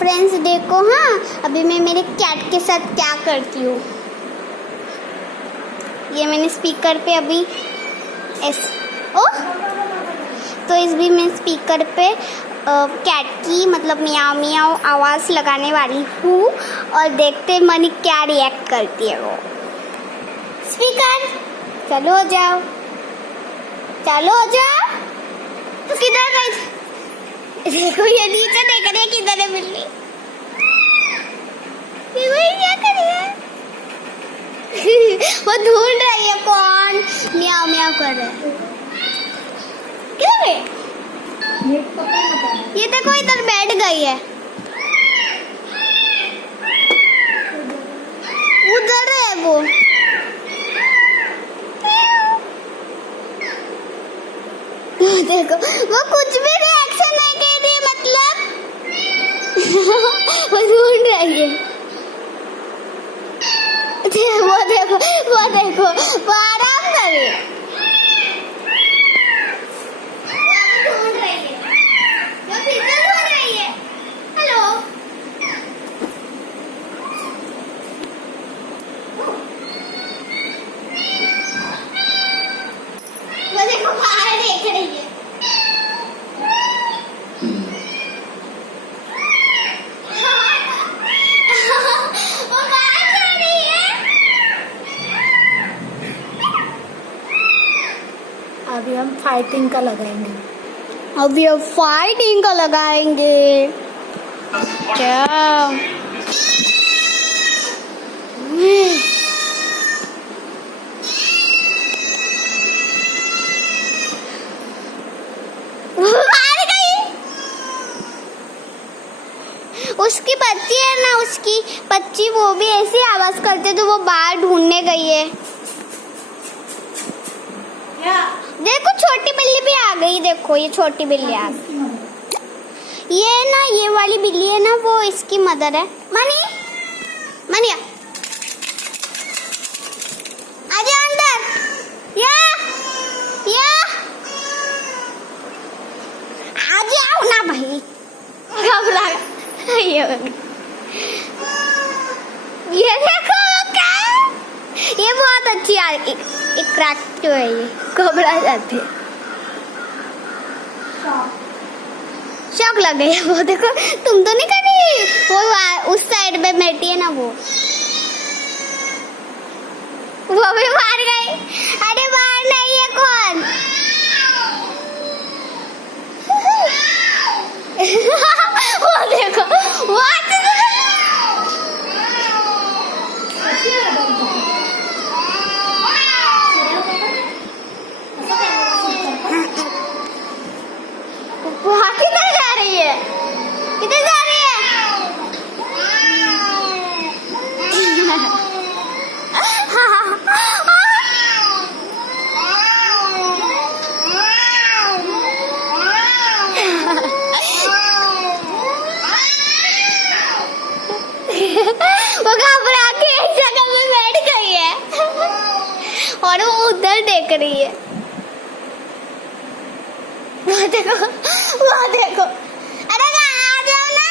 Friends देखो। हाँ, अभी मैं मेरे कैट के साथ क्या करती हूँ। ये मैंने स्पीकर पे अभी तो इस भी मैं स्पीकर पे कैट की मतलब मियाँ मियाँ आवाज़ लगाने वाली हूँ और देखते मनी क्या रिएक्ट करती है वो। स्पीकर चलो हो जाओ, चलो हो जाओ। तो किधर गई? देखो ये नीचे देख रही है किधर है बिल्ली। क्या कर रही है? वो ढूंढ रही है कौन मियाँ मियाँ कर रहा है। किधर है? ये देखो इधर बैठ गई है। उधर है वो। देखो वो कुछ भी रिएक्शन नहीं दे रही मतलब। वो ढूंढ रही है। वो देखो वो आराम कर रही है। अभी हम फाइटिंग का लगाएंगे। अभी हम फाइटिंग का लगाएंगे क्या? उसकी बच्ची है ना, उसकी बच्ची वो भी ऐसी आवाज करते तो वो बाहर ढूंढने गई है। देखो छोटी बिल्ली भी आ गई। देखो ये छोटी बिल्ली आ गई। ये ना ये वाली बिल्ली है ना, वो इसकी मदर है। मनी मनी आजा अंदर। या आ जाओ ना भाई। घबरा ये देखो क्या, ये बहुत अच्छी अट्रैक्टिव है। ये घबरा जाती है, शौक लगे। वो देखो तुम तो नहीं कर रही, वो उस साइड में बैठी है ना वो भी मार गई। अरे बाहर नहीं है कौन? वो देखो वो किधर जा रही है? किधर जा रही है? वो घबरा के एक जगह में बैठ गई है और वो उधर देख रही है। वो देखो अरे आ जाओ ना।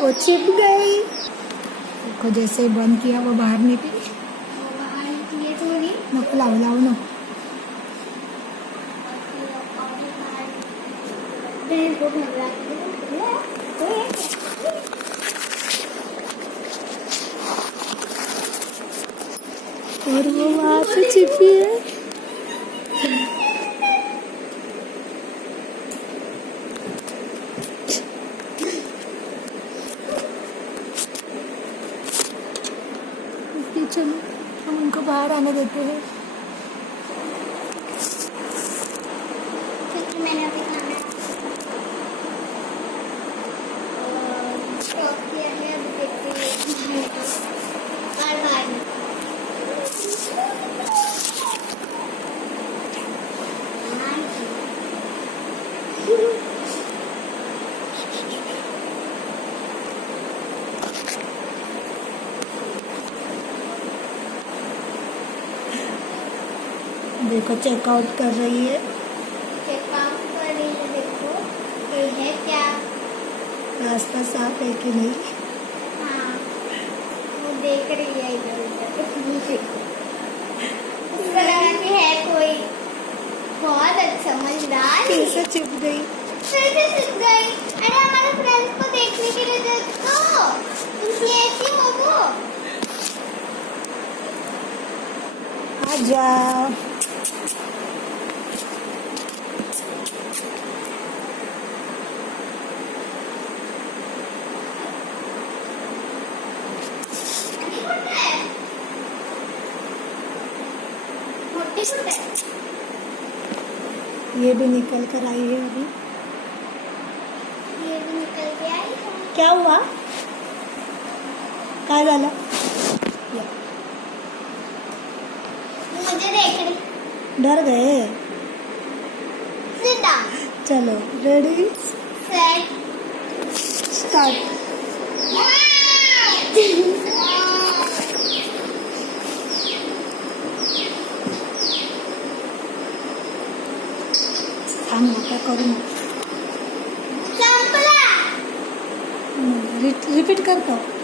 वो छिप गई। देखो जैसे ही बंद किया वो बाहर निकली। नको लाओ ना। और वो वहाँ से छिपी है। चलो हम उनको बाहर आने देते हैं। मैंने अभी देखो चेकआउट कर रही है। चेकआउट कर रही है, देखो ये है क्या। रास्ता साफ है कि नहीं। हाँ, वो देख रही है इधर उधर। उसका लगा कि है कोई। बहुत अच्छा, मजेदार। फिर से चुप गई। फिर से सीख गई। अरे हमारे फ्रेंड्स को देखने के लिए देखो, तुम ऐसी हो वो। आजा। मोटी कुट है। ये भी निकल कर आई है अभी। ये भी निकल के आई है। क्या हुआ? काय झालं? या, मुझे देख रही। डर गए। Sit down. चलो रेडी Set. स्टार्ट। थांब नका करू नका। संपला. रिपीट करतो।